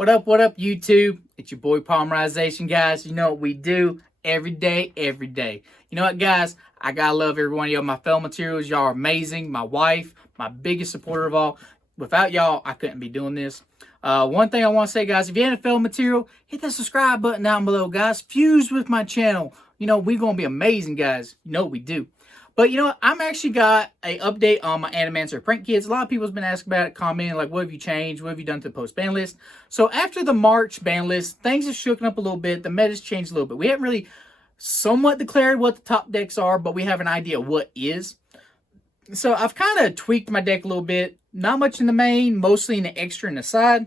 What up, YouTube? It's your boy Polymerization, guys. You know what we do every day, every day. You know what, guys? I gotta love every one of y'all. My fellow materials, y'all are amazing. My wife, my biggest supporter of all. Without y'all, I couldn't be doing this. One thing I want to say, guys, if you ain't a fellow material, hit that subscribe button down below, guys. Fuse with my channel. You know, we're gonna be amazing, guys. You know what we do. But you know what? I'm actually got a update on my Adamancipator print kits. A lot of people's been asking about it, commenting like, what have you changed? What have you done to the post ban list? So after the March ban list, things have shooken up a little bit. The meta's changed a little bit. We haven't really somewhat declared what the top decks are, but we have an idea what is. So I've kind of tweaked my deck a little bit. Not much in the main, mostly in the extra and the side.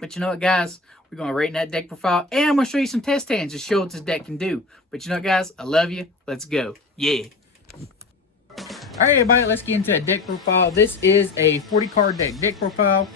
But you know what, guys? We're going to rate in that deck profile. And I'm going to show you some test hands to show what this deck can do. But you know what, guys? I love you. Let's go. Yeah. Alright, everybody. Let's get into a deck profile. This is a 40-card deck profile.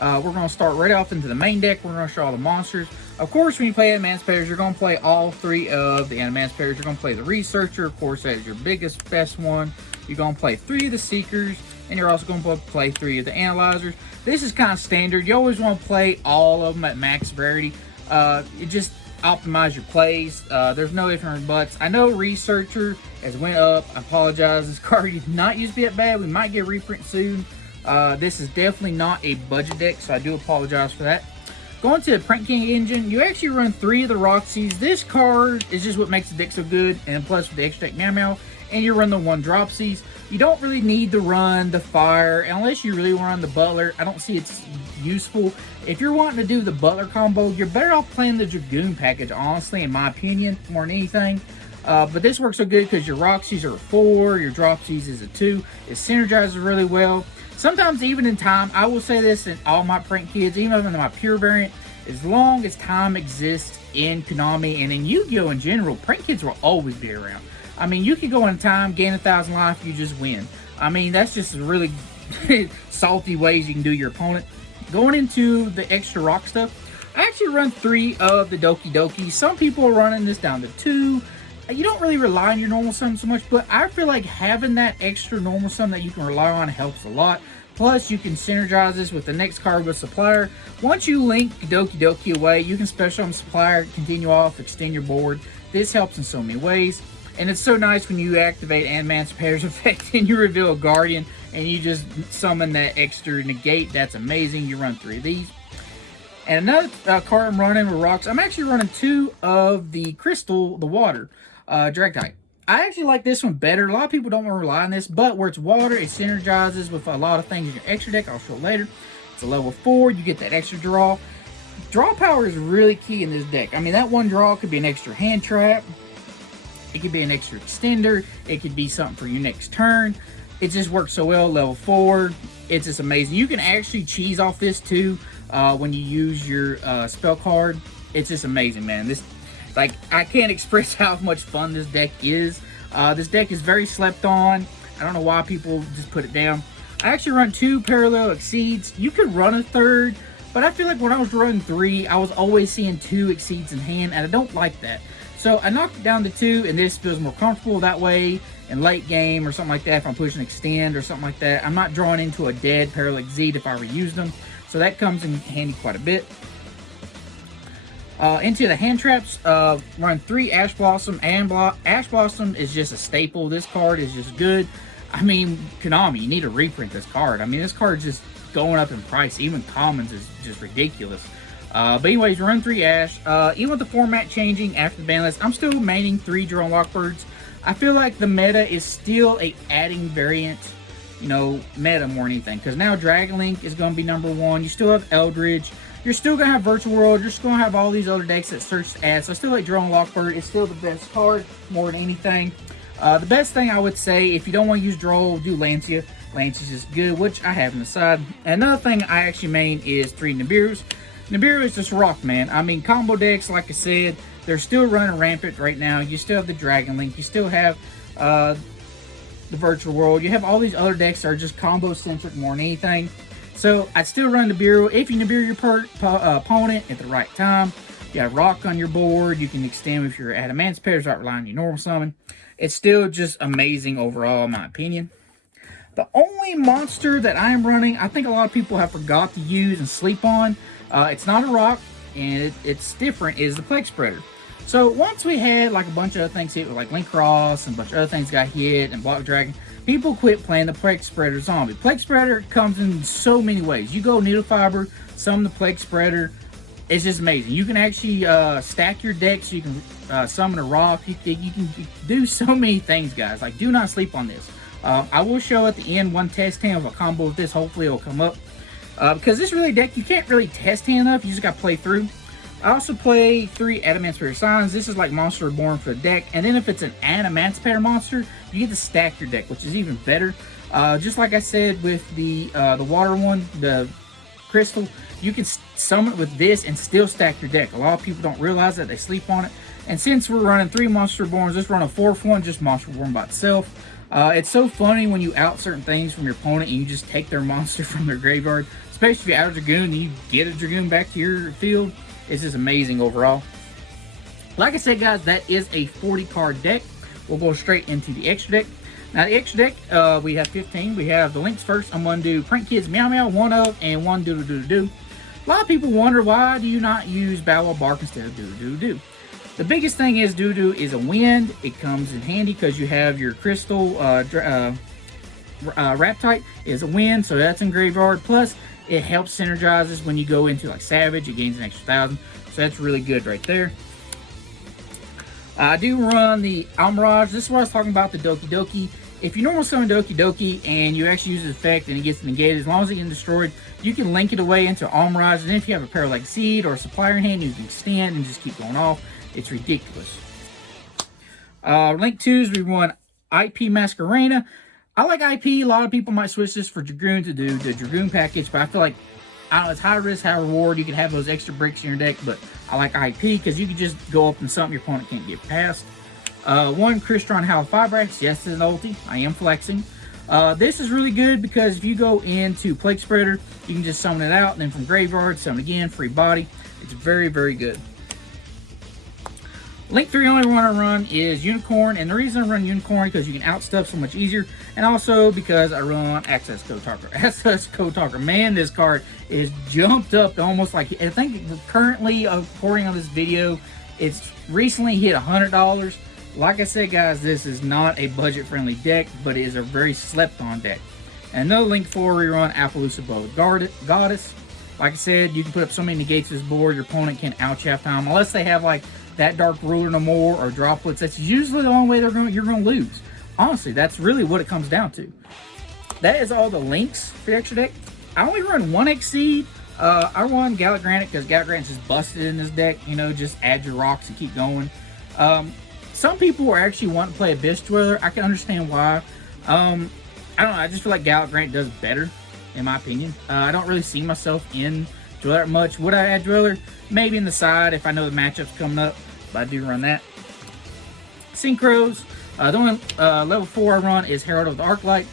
We're going to start right off into the main deck. We're going to show all the monsters. Of course, when you play Adamancipators, you're going to play all three of the Adamancipators. You're going to play the Researcher. Of course, that is your biggest, best one. You're going to play 3 of the Seekers. And you're also going to play 3 of the Analyzers. This is kind of standard. You always want to play all of them at max rarity. It just optimize your plays. There's no ifs and buts. I know Researcher has went up. I apologize. This card did not used to be that bad. We might get a reprint soon. This is definitely not a budget deck, so I do apologize for that. Going to the Print King engine, you actually run 3 of the Roxy's. This card is just what makes the deck so good, and plus with the extra deck Meow Meow, and you run the 1 Dropsies. You don't really need to run the Fire unless you really want to run the Butler. I don't see it's useful. If you're wanting to do the Butler combo, you're better off playing the Dragoon package, honestly, in my opinion, more than anything. But this works so good because your Roxy's are a 4, your Dropsies is a 2. It synergizes really well. Sometimes even in time, I will say this in all my print kits, even in my pure variant, as long as time exists in Konami and in Yu-Gi-Oh! In general, print kits will always be around. I mean, you can go in time, gain 1,000 life, you just win. I mean, that's just really salty ways you can do your opponent. Going into the extra rock stuff, I actually run 3 of the Doki Doki. Some people are running this down to 2. You don't really rely on your normal sum so much, but I feel like having that extra normal sum that you can rely on helps a lot. Plus, you can synergize this with the next card with Supplier. Once you link Doki Doki away, you can special on Supplier, continue off, extend your board. This helps in so many ways. And it's so nice when you activate Adamancipator's effect and you reveal a Guardian and you just summon that extra negate. That's amazing. You run 3 of these. And another card I'm running with rocks, I'm actually running 2 of the Crystal, the Water, Direct Type. I actually like this one better. A lot of people don't want to rely on this, but where it's water, it synergizes with a lot of things in your extra deck. I'll show it later. It's a level 4. You get that extra draw. Draw power is really key in this deck. I mean, that 1 draw could be an extra hand trap. It could be an extra extender. It could be something for your next turn. It just works so well. Level 4. It's just amazing. You can actually cheese off this too when you use your spell card. It's just amazing, man. This, like, I can't express how much fun this deck is. This deck is very slept on. I don't know why people just put it down. I actually run 2 parallel exceeds. You could run a 3rd, but I feel like when I was running 3, I was always seeing 2 exceeds in hand, and I don't like that. So I knocked it down to 2, and this feels more comfortable that way in late game or something like that. If I'm pushing extend or something like that, I'm not drawing into a dead parallel exceed if I reuse them. So that comes in handy quite a bit. Into the hand traps, run 3 Ash Blossom. And Ash Blossom is just a staple. This card is just good. I mean, Konami, you need to reprint this card. I mean, this card is just going up in price. Even commons is just ridiculous. But anyways, run 3 Ash. Even with the format changing after the ban list, I'm still maining 3 Drone Lockbirds. I feel like the meta is still a adding variant, you know, meta more than anything. Because now Dragon Link is going to be #1. You still have Eldridge. You're still going to have Virtual World. You're still going to have all these other decks that search ads. So I still like Drone Lockbird. It's still the best card more than anything. The best thing I would say, if you don't want to use Droll, do Lancia. Lancia's just good, which I have on the side. And another thing I actually main is 3 Nibiru's. Nibiru is just rock, man. I mean, combo decks, like I said, they're still running rampant right now. You still have the Dragon Link. You still have the Virtual World. You have all these other decks that are just combo-centric more than anything. So, I'd still run Nibiru. If you Nibiru your opponent at the right time, you have rock on your board. You can extend with your Adamancipator without relying on your normal summon. It's still just amazing overall, in my opinion. The only monster that I am running, I think a lot of people have forgot to use and sleep on, it's not a rock, and it's different, is the Plague Spreader. So once we had like a bunch of other things hit, like Link Cross and a bunch of other things got hit, and Block Dragon, people quit playing the Plague Spreader zombie. Plague Spreader comes in so many ways. You go Needle Fiber, summon the Plague Spreader. It's just amazing. You can actually stack your deck so you can summon a rock. You can do so many things, guys. Like, do not sleep on this. I will show at the end one test hand of a combo with this. Hopefully it'll come up. Because this really deck, you can't really test hand enough. You just got to play through. I also play 3 Adamancipator Signs. This is like Monster Reborn for the deck. And then if it's an Adamancipator monster, you get to stack your deck, which is even better. Just like I said with the water one, the crystal, you can summon it with this and still stack your deck. A lot of people don't realize that. They sleep on it. And since we're running 3 Monster Reborns, let's run a 4th one, just Monster Reborn by itself. It's so funny when you out certain things from your opponent and you just take their monster from their graveyard. Especially if you out a Dragoon and you get a Dragoon back to your field. It's just amazing overall. Like I said, guys, that is a 40 card deck. We'll go straight into the extra deck. Now, the extra deck, we have 15. We have the links first. I'm going to do Prank Kids Meow Meow, one of, and one Doodle Doodle Doo. A lot of people wonder, why do you not use Battle Bark instead of Doodle Doodle Doo? The biggest thing is Doodoo is a wind. It comes in handy because you have your crystal Raptite is a wind, so that's in graveyard. Plus, it helps synergizes when you go into like Savage. It gains an extra 1,000, so that's really good right there. I do run the Almirage. This is what I was talking about, the Doki Doki. If you normal summon Doki Doki and you actually use the effect and it gets negated, as long as it gets destroyed, you can link it away into Almirage. And if you have a Paralytic Seed or a Supplier in hand, you can extend and just keep going off. It's ridiculous. Link 2s, we run IP Masquerena. I like IP. A lot of people might switch this for Dragoon to do the Dragoon package, but I feel like, I don't know, it's high risk, high reward. You can have those extra bricks in your deck, but I like IP because you can just go up and something your opponent can't get past. 1 Crystron Howl Fibrax. Yes, it's an ulti. I am flexing. This is really good because if you go into Plague Spreader, you can just summon it out, and then from graveyard, summon again, free body. It's very, very good. Link 3 only one I run is Unicorn, and the reason I run Unicorn is because you can outstuff so much easier, and also because I run Access Code Talker. Access Code Talker, man, this card is jumped up to almost like, I think currently, according on this video, it's recently hit $100. Like I said, guys, this is not a budget-friendly deck, but it is a very slept-on deck. And another Link 4 rerun, Appaloosa Goddess. Like I said, you can put up so many negates to this board, your opponent can't outchaff time, unless they have like that Dark Ruler no more or droplets. That's usually the only way you're going to lose. Honestly, that's really what it comes down to. That is all the links for the extra deck. I only run 1 Exceed. I run Gallic Granite because Gallic Granite's just busted in this deck. You know, just add your rocks and keep going. Some people are actually wanting to play Abyss Dweller. I can understand why. I don't know. I just feel like Gallic Granite does better, in my opinion. I don't really see myself in Dweller much. Would I add Dweller? Maybe in the side if I know the matchup's coming up. But I do run that. Synchros. The only level 4 I run is Herald of the Arclight.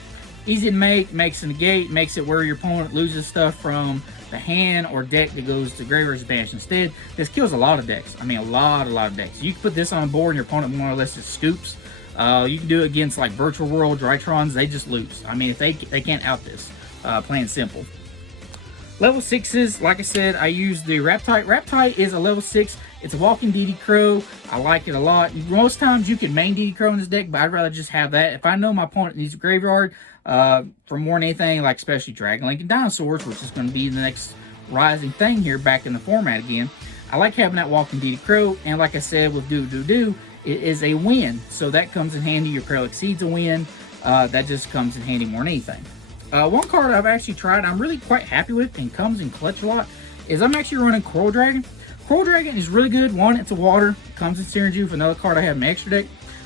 Easy to make, makes a negate, makes it where your opponent loses stuff from the hand or deck that goes to Graveyard's Banished instead. This kills a lot of decks. I mean, a lot of decks. You can put this on board and your opponent more or less just scoops. You can do it against like Virtual World, Drytrons. They just lose. I mean, if they can't out this. Plain simple. Level 6s, like I said, I use the Raptite. Raptite is a level 6. It's a walking DD Crow. I like it a lot. Most times you can main DD Crow in this deck, but I'd rather just have that. If I know my opponent needs a graveyard for more than anything, like especially Dragon Link and Dinosaurs, which is going to be the next rising thing here back in the format again, I like having that walking DD Crow. And like I said with Do, it is a win. So that comes in handy. Your Paralytic Seed's a win. That just comes in handy more than anything. One card I've actually tried, I'm really quite happy with, and comes in clutch a lot, is I'm actually running Coral Dragon. Coral Dragon is really good. One, it's a water, comes in synergy with another card I have in my extra deck.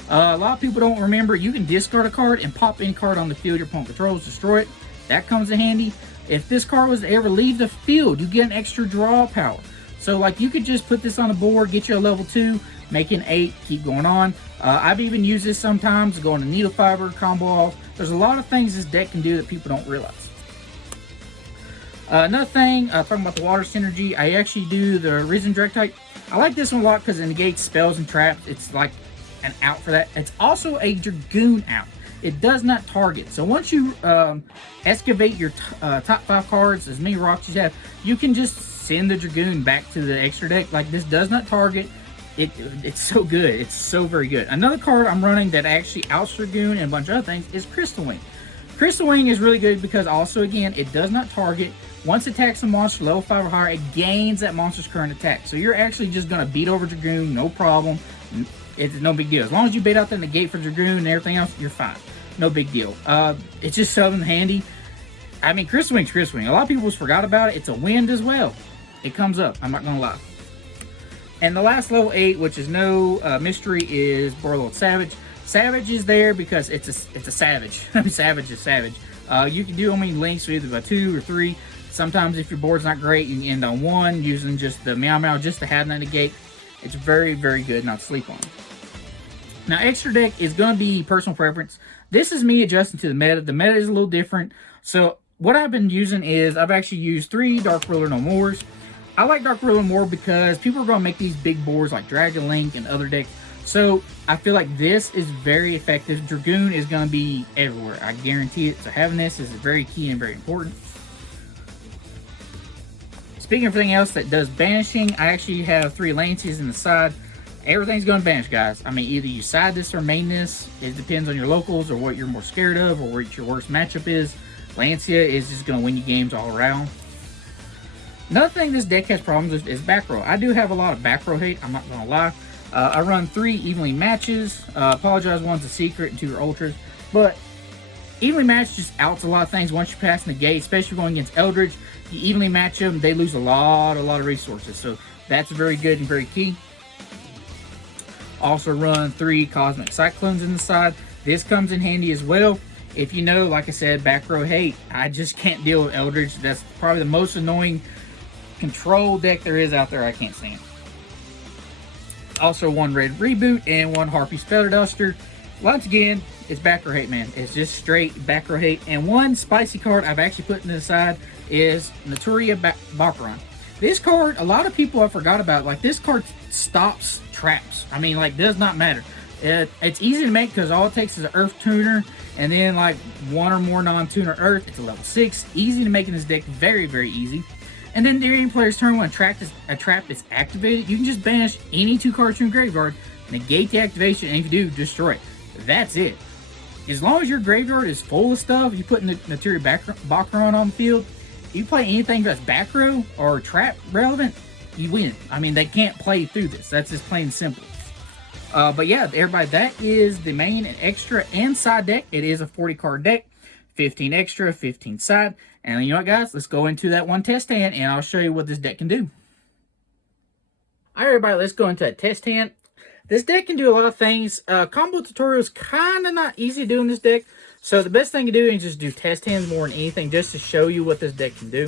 A lot of people don't remember, you can discard a card and pop any card on the field your opponent controls, destroy it. That comes in handy. If this card was to ever leave the field, you get an extra draw power. So like you could just put this on the board, get you a level 2, make an 8, keep going on. I've even used this sometimes, going to Needle Fiber, combo off. There's a lot of things this deck can do that people don't realize. Another thing, talking about the water synergy, I actually do the Risen Directite. I like this one a lot because it negates spells and traps. It's like an out for that. It's also a Dragoon out. it does not target. So once you excavate your top 5 cards, as many rocks you have, you can just send the Dragoon back to the extra deck. Like, this does not target. It's so good. It's so very good. Another card I'm running that actually outs Dragoon and a bunch of other things is Crystal Wing. Crystal Wing is really good because also, again, it does not target. Once it attacks a monster level 5 or higher, it gains that monster's current attack. So you're actually just going to beat over Dragoon, no problem. It's no big deal. As long as you bait out the negate for Dragoon and everything else, you're fine. No big deal. It's just so handy. I mean, Crystal Wing's Crystal Wing. A lot of people just forgot about it. It's a wind as well. It comes up. I'm not going to lie. And the last level 8, which is no mystery, is Borderlord Savage. Savage is there because it's a savage. I mean, Savage is savage. You can do links either by 2 or 3. Sometimes if your board's not great, you can end on 1 using just the Meow Meow just to have that negate. It's very, very good not to sleep on. Now, extra deck is going to be personal preference. This is me adjusting to the meta. The meta is a little different. So what I've been using is I've actually used 3 Dark Ruler No Mores. I like Dark Ruler more because people are going to make these big boards like Dragon Link and other decks. So I feel like this is very effective. Dragoon is going to be everywhere. I guarantee it. So having this is very key and very important. Speaking of everything else that does banishing, I actually have 3 Lancias in the side. Everything's going to banish, guys. I mean, either you side this or main this. It depends on your locals or what you're more scared of or what your worst matchup is. Lancia is just going to win you games all around. Another thing this deck has problems with is back row. I do have a lot of back row hate, I'm not going to lie. I run 3 evenly matches. Apologize, one's a secret and 2 are ultras. But evenly match just outs a lot of things once you pass the gate, especially going against Eldritch. You evenly match them, they lose a lot of resources. So that's very good and very key. Also run 3 Cosmic Cyclones in the side. This comes in handy as well. If you know, like I said, back row hate, I just can't deal with Eldritch. That's probably the most annoying control deck there is out there. I can't stand. Also 1 Red Reboot and 1 Harpy's Feather Duster. Once again, it's back row hate, man. It's just straight back row hate. And 1 spicy card I've actually put in the side is Naturia Baccarat. This card, a lot of people have forgot about. Like, this card stops traps. I mean, like, does not matter. It's easy to make because all it takes is an Earth Tuner and then like 1 or more non-tuner Earth. It's a level 6. Easy to make in this deck. Very, very easy. And then during player's turn, when a trap is activated, you can just banish any 2 cards from your graveyard, negate the activation, and if you do, destroy it. That's it. As long as your graveyard is full of stuff, you put Naturia Baccarat on the field, you play anything that's back row or trap relevant, you win. I mean, they can't play through this. That's just plain and simple. But yeah, everybody, that is the main and extra and side deck. It is a 40-card deck. 15 extra, 15 side. And you know what, guys? Let's go into that one test hand, and I'll show you what this deck can do. Alright, everybody, let's go into that test hand. This deck can do a lot of things. Combo tutorial is kind of not easy to do in this deck. So the best thing to do is just do test hands more than anything, just to show you what this deck can do.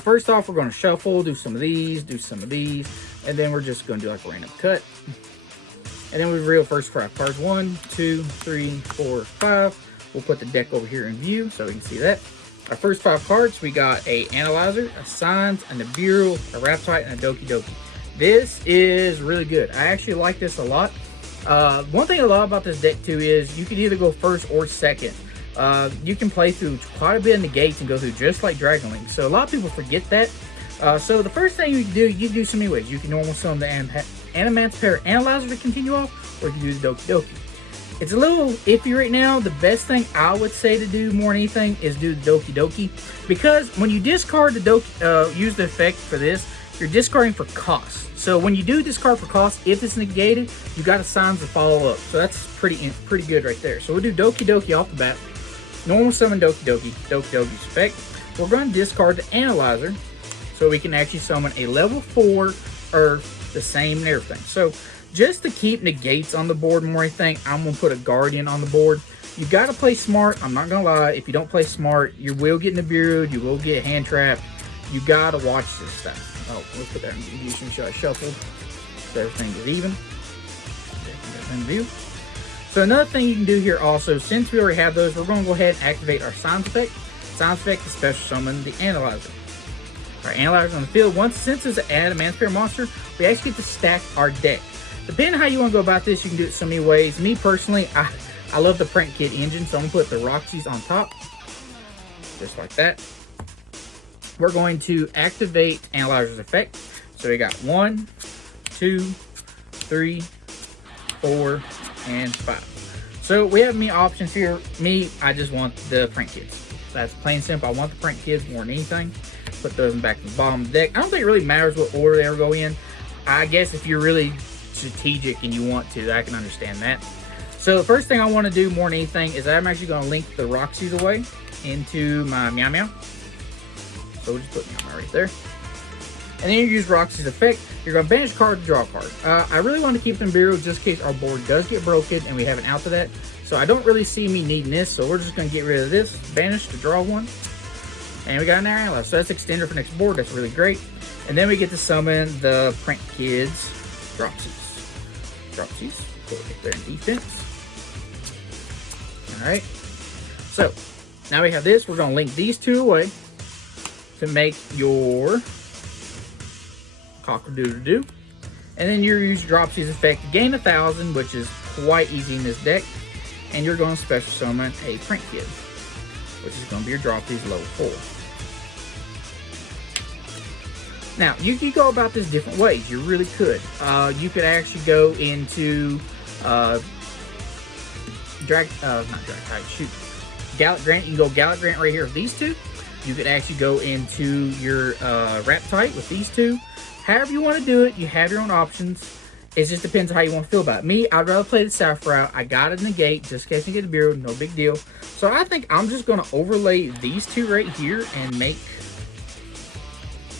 First off, we're going to shuffle, do some of these, and then we're just going to do like a random cut. And then we reveal first 5 cards. 1, 2, 3, 4, 5. We'll put the deck over here in view so we can see that. Our first 5 cards, we got a Analyzer, a Signs, a Nibiru, a Raptite, and a Doki Doki. This is really good. I actually like this a lot. One thing I love about this deck too is you can either go first or second. You can play through quite a bit of negates and go through just like Dragon Link. So a lot of people forget that. So the first thing you can do so many ways. You can normal summon the Adamancipator Analyzer to continue off, or you can do the Doki Doki. It's a little iffy right now. The best thing I would say to do more than anything is do the Doki Doki, because when you discard the Doki, use the effect for this, you're discarding for cost. So when you do discard for cost, if it's negated, you got a Signs to follow up. So that's pretty good right there. So we'll do Doki Doki off the bat. Normal summon Doki Doki, Doki Doki's effect. We're going to discard the Analyzer so we can actually summon a level 4 Earth, the same and everything. So just to keep negates on the board more than anything, I'm going to put a Guardian on the board. You got to play smart. I'm not going to lie. If you don't play smart, you will get Nibiru, you will get hand trapped. You got to watch this stuff. Oh, let's put that in view. Make sure I shuffled so everything is even. Everything in view. So another thing you can do here also, since we already have those, we're going to go ahead and activate our Signs effect. Signs effect is special summon the Analyzer. Our Analyzer on the field. Since it's an Adamancipator monster, we actually get to stack our deck. Depending on how you want to go about this, you can do it so many ways. Me personally, I love the Print Kid engine, so I'm going to put the Roxy's on top. Just like that. We're going to activate Analyzer's effect. So we got 1, 2, 3, 4, and 5. So we have many options here. Me, I just want the Print Kids. That's plain simple. I want the Print Kids more than anything. Put those back in the bottom of the deck. I don't think it really matters what order they go in. I guess if you're really strategic and you want to, I can understand that. So the first thing I want to do more than anything is I'm actually going to link the Roxy's away into my Meow Meow. So we'll just put Meow Meow right there. And then you use Roxy's effect. You're going to banish a card to draw a card. I really want to keep them bureau just in case our board does get broken and we have an out to that. So I don't really see me needing this. So we're just going to get rid of this. Banish to draw one. And we got an Analyzer. So that's extender for next board. That's really great. And then we get to summon the Print Kids Dropsies. Dropsies. Put it there in defense. Alright. So now we have this. We're going to link these two away to make your Cockle-Doodle-Doo. And then you use Dropsy's effect to gain 1,000, which is quite easy in this deck. And you're going to special summon a Print Kid, which is going to be your Dropsy's level 4. Now, you could go about this different ways. You really could. You could actually go into Gallic Grant. You can go Gallic Grant right here with these two. You could actually go into your Raptite with these two. However you want to do it, you have your own options. It just depends on how you want to feel about it. Me, I'd rather play the South route. I got it in the gate just in case you get the bureau, no big deal. So I think I'm just going to overlay these two right here and make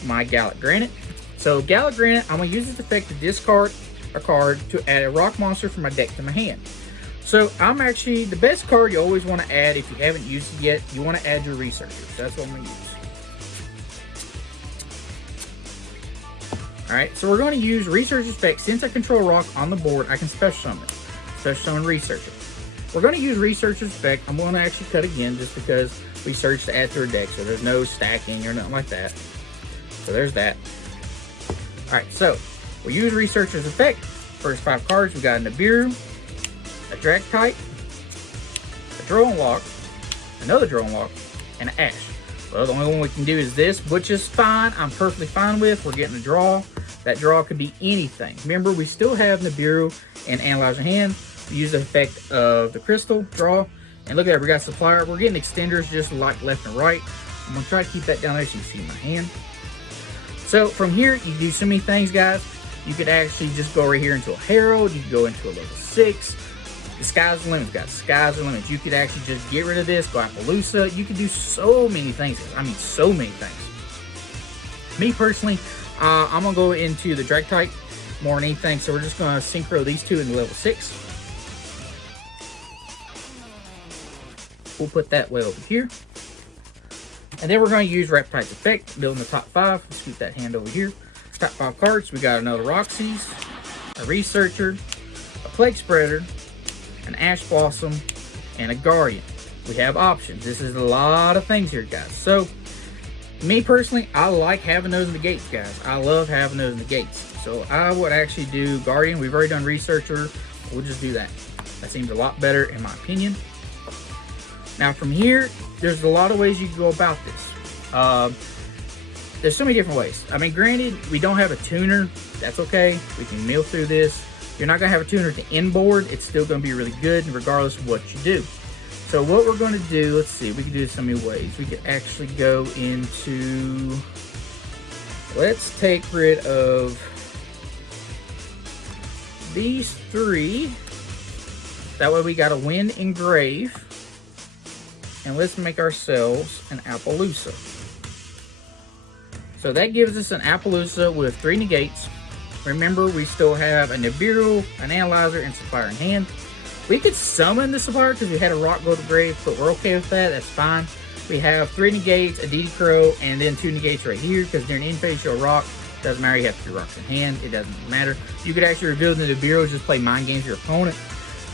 my Gallic Granite. So Gallic Granite, I'm going to use this effect to discard a card to add a rock monster from my deck to my hand. So I'm actually, the best card you always want to add if you haven't used it yet, you want to add your Researchers. That's what I'm going to use. Alright, so we're going to use Research effect. Since I control rock on the board, I can special summon it. Special summon Researcher. We're going to use Researcher's effect. I'm going to actually cut again just because we searched to add to our deck, so there's no stacking or nothing like that. So there's that. Alright, so we use Researcher's effect. First 5 cards, we got a Nibiru, a Dragtite, a Drone Lock, another Drone Lock, and an Ash. Well, the only one we can do is this, which is fine. I'm perfectly fine with. We're getting a draw. That draw could be anything. Remember, we still have Nibiru and Analyzer hand. We use the effect of the crystal draw. And look at that, we got Supplier. We're getting extenders just like left and right. I'm going to try to keep that down there so you can see my hand. So from here, you can do so many things, guys. You could actually just go right here into a Herald. You can go into a level 6. The sky's the limit. We've got sky's the limit. You could actually just get rid of this, go Appaloosa. You could do so many things. I mean, so many things. Me personally, I'm going to go into the Dragtite more than anything. So we're just going to synchro these two into level 6. We'll put that way over here. And then we're going to use Raptite's effect, building the top 5. Let's scoot that hand over here. Top 5 cards. We got another Roxy's, a Researcher, a Plague Spreader, an Ash Blossom, and a Guardian. We have options. This is a lot of things here, guys. So, me personally, I like having those in the gates, guys. I love having those in the gates. So, I would actually do Guardian. We've already done Researcher. We'll just do that. That seems a lot better, in my opinion. Now, from here, there's a lot of ways you can go about this. There's so many different ways. I mean, granted, we don't have a tuner. That's okay. We can mill through this. You're not going to have a tuner to inboard. It's still going to be really good regardless of what you do. So what we're going to do, let's see, we can do this so many ways. We could actually go into, let's take rid of these 3. That way we got a Wind Engrave. And let's make ourselves an Appaloosa. So that gives us an Appaloosa with 3 negates. Remember, we still have a Nibiru, an Analyzer, and Supplier in hand. We could summon the Supplier because we had a rock go to grave, but we're okay with that. That's fine. We have 3 negates, a DD Crow, and then 2 negates right here because during end phase you'll rock. Doesn't matter, you have 3 rocks in hand. It doesn't matter. You could actually reveal the Nibiru, just play mind games with your opponent.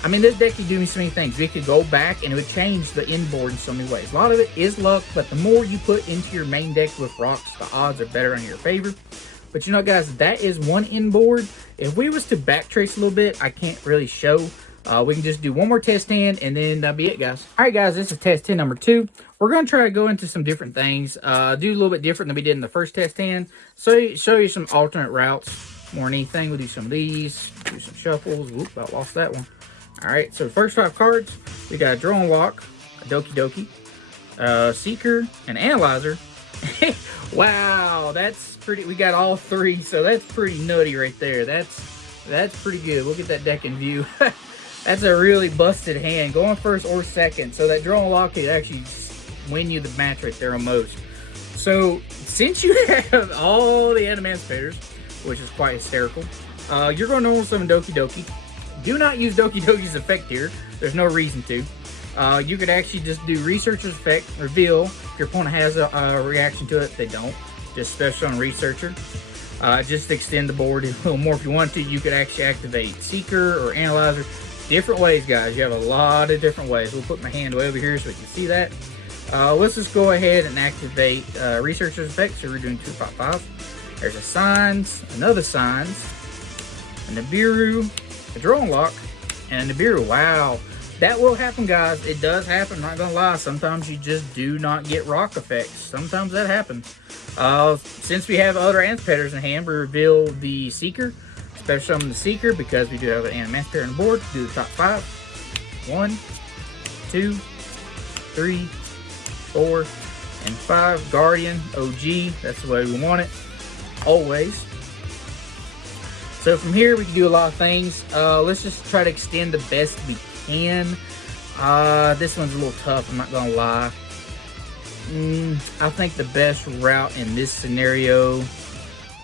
I mean, this deck could do me so many things. We could go back and it would change the inboard in so many ways. A lot of it is luck, but the more you put into your main deck with rocks, the odds are better in your favor. But you know, guys, that is one inboard. If we was to backtrace a little bit, I can't really show We can just do one more test hand, and then that'll be it, guys. All right, guys, this is test hand number 2. We're going to try to go into some different things, do a little bit different than we did in the first test hand. So show you some alternate routes more than anything. We'll do some of these, do some shuffles. Whoop, I lost that one. All right, so the first 5 cards, we got a Draw and Lock, a Doki Doki, Seeker, an Analyzer. Wow, that's pretty. We got all 3, so that's pretty nutty right there. That's pretty good. We'll get that deck in view. That's a really busted hand, going first or second. So that Draw and Lock could actually win you the match right there almost. So since you have all the Adamancipators, which is quite hysterical, you're going to normal summon Doki Doki. Do not use Doki Doki's effect here. There's no reason to. You could actually just do Researcher's effect, reveal. If your opponent has a reaction to it, they don't. Just special on Researcher. Just extend the board a little more if you want to. You could actually activate Seeker or Analyzer. Different ways, guys. You have a lot of different ways. We'll put my hand way over here so we can see that. Let's just go ahead and activate Researcher's effect. So we're doing 2 5 5. There's a Signs, another Signs, a Nibiru, a Draw and Lock, and a Nibiru. Wow. That will happen, guys. It does happen. I'm not going to lie. Sometimes you just do not get rock effects. Sometimes that happens. Since we have other Adamancipators in hand, we reveal the Seeker. Special summon the Seeker because we do have an Adamancipator on the board. Do the top 5. 1, 2, 3, 4, and 5. Guardian, OG. That's the way we want it. Always. So from here, we can do a lot of things. Let's just try to extend the best we can. This one's a little tough, I'm not going to lie. I think the best route in this scenario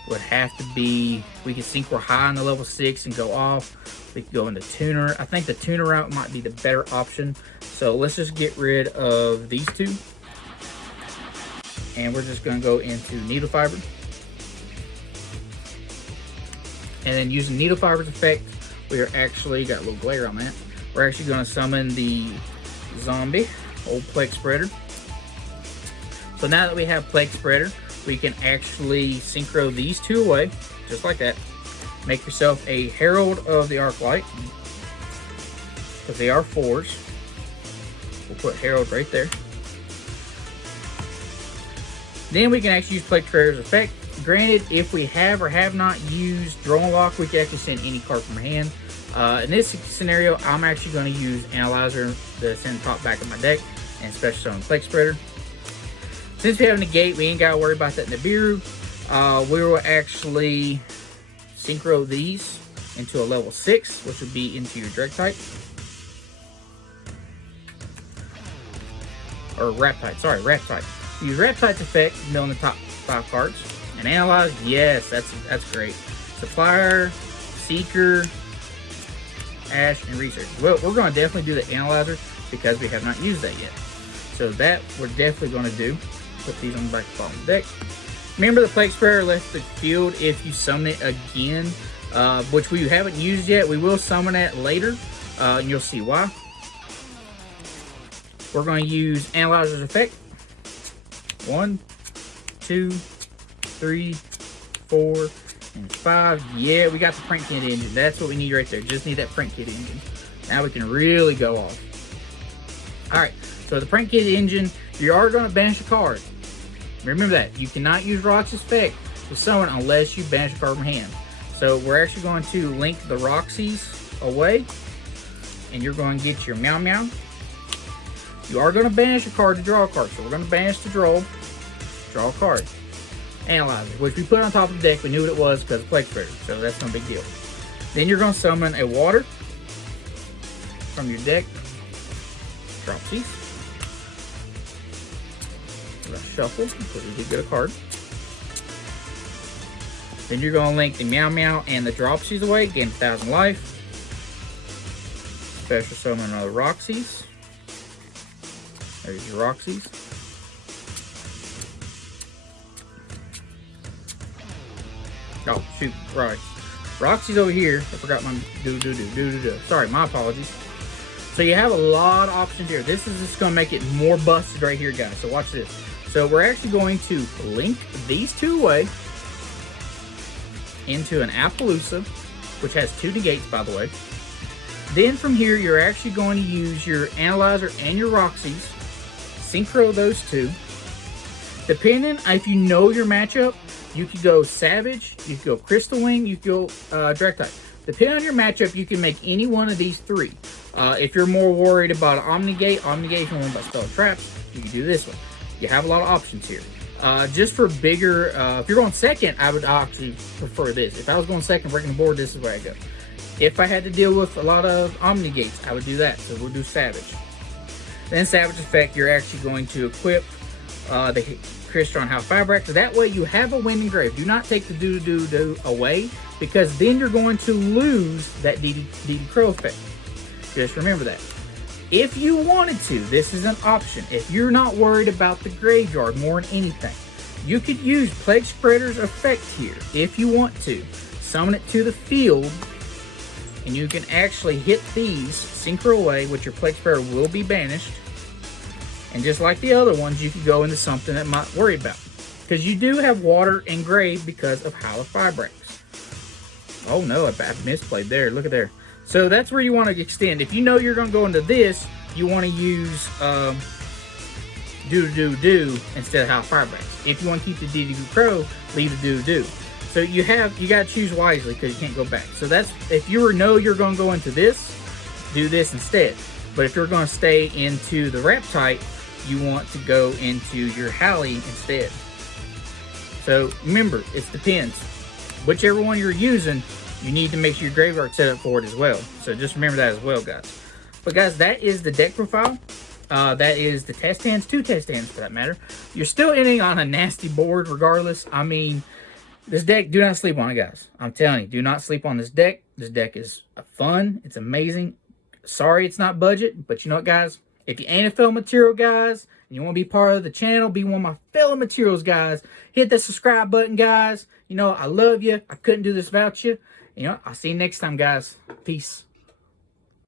would have to be, we could synchro high on the level 6 and go off. We could go into Tuner. I think the Tuner route might be the better option. So let's just get rid of these 2. And we're just going to go into Needle Fiber. And then using Needle Fiber's effect, we are actually, got a little glare on that. We're actually going to summon the Zombie, old Plague Spreader. So now that we have Plague Spreader, we can actually synchro these 2 away, just like that. Make yourself a Herald of the Arclight, because they are 4s. We'll put Herald right there. Then we can actually use Plague Spreader's effect. Granted, if we have or have not used Draw and Lock, we can actually send any card from our hand. In this scenario, I'm actually going to use Analyzer to send the top back of my deck and special summon Plague Spreader. Since we have Negate, we ain't got to worry about that Nibiru. We will actually synchro these into a level 6, which would be into your Direct type. Or Wrap type, sorry, Wrap type. Use Wrap type's effect, mill in the top 5 cards. And Analyze, yes, that's great. Supplier, Seeker, Ash, and Research. Well, we're going to definitely do the Analyzer because we have not used that yet. So that we're definitely going to do. Put these on the back of the bottom of the deck. Remember, the Plague Spreader left the field if you summon it again, which we haven't used yet. We will summon it later, and you'll see why. We're going to use Analyzer's effect. 1, 2, 3, 4, and 5. Yeah, we got the Print Kit engine. That's what we need right there. Just need that Print Kit engine. Now we can really go off. Alright, so the Print Kit engine, you are going to banish a card. Remember that. You cannot use Roxy's effect to summon unless you banish a card from hand. So we're actually going to link the Roxy's away. And you're going to get your Meow Meow. You are going to banish a card to draw a card. So we're going to banish to draw a card. Analyzer, which we put on top of the deck. We knew what it was because of Plague Spreader. So that's no big deal. Then you're going to summon a Water from your deck. Drop these. Shuffle because we did get a card. Then you're going to link the Meow Meow and the Dropsies away. Gain 1,000 life. Special summon another Roxy's. There's your Roxy's. Oh, shoot. Right. Roxy's over here. I forgot my do. Sorry, my apologies. So you have a lot of options here. This is just going to make it more busted right here, guys. So watch this. So we're actually going to link these 2 away into an Appaloosa, which has 2 negates, by the way. Then from here, you're actually going to use your analyzer and your Roxy's. Synchro those two. Depending if you know your matchup, you could go Savage, you could go Crystal Wing, you could go Direct-Type. Depending on your matchup, you can make any one of these three. If you're more worried about Omnigate, if you're worried about Spell Traps, you can do this one. You have a lot of options here. Just for bigger, if you're going second, I would actually prefer this. If I was going second breaking the board, this is where I go. If I had to deal with a lot of Omnigates, I would do that. So we'll do Savage. Then Savage Effect, you're actually going to equip the Crystron House Fibrax. That way you have a Wind Engrave. Do not take the do away, because then you're going to lose that DD Crow effect. Just remember that. If you wanted to, this is an option. If you're not worried about the graveyard more than anything, you could use Plague Spreader's effect here if you want to. Summon it to the field, and you can actually hit these, synchro away, which your Plague Spreader will be banished. And just like the other ones, you could go into something that might worry about. Because you do have water engraved because of Howl of Fibrax. Oh no, I misplayed there. Look at there. So that's where you want to extend. If you know you're going to go into this, you want to use do instead of Howl of Fibrax. If you want to keep the DD Crow, leave the do. So you got to choose wisely, because you can't go back. So that's, if you know you're going to go into this, do this instead. But if you're going to stay into the Reptite, you want to go into your Howly instead. So remember, it depends. Whichever one you're using, you need to make sure your graveyard set up for it as well. So just remember that as well, guys. But guys, that is the deck profile. That is the test hands, 2 test hands for that matter. You're still ending on a nasty board regardless. I mean, this deck, do not sleep on it, guys. I'm telling you, do not sleep on this deck. This deck is fun. It's amazing. Sorry it's not budget, but you know what, guys? If you ain't a fellow material, guys, and you want to be part of the channel, be one of my fellow materials, guys, hit that subscribe button, guys. You know, I love you. I couldn't do this without you. You know, I'll see you next time, guys. Peace.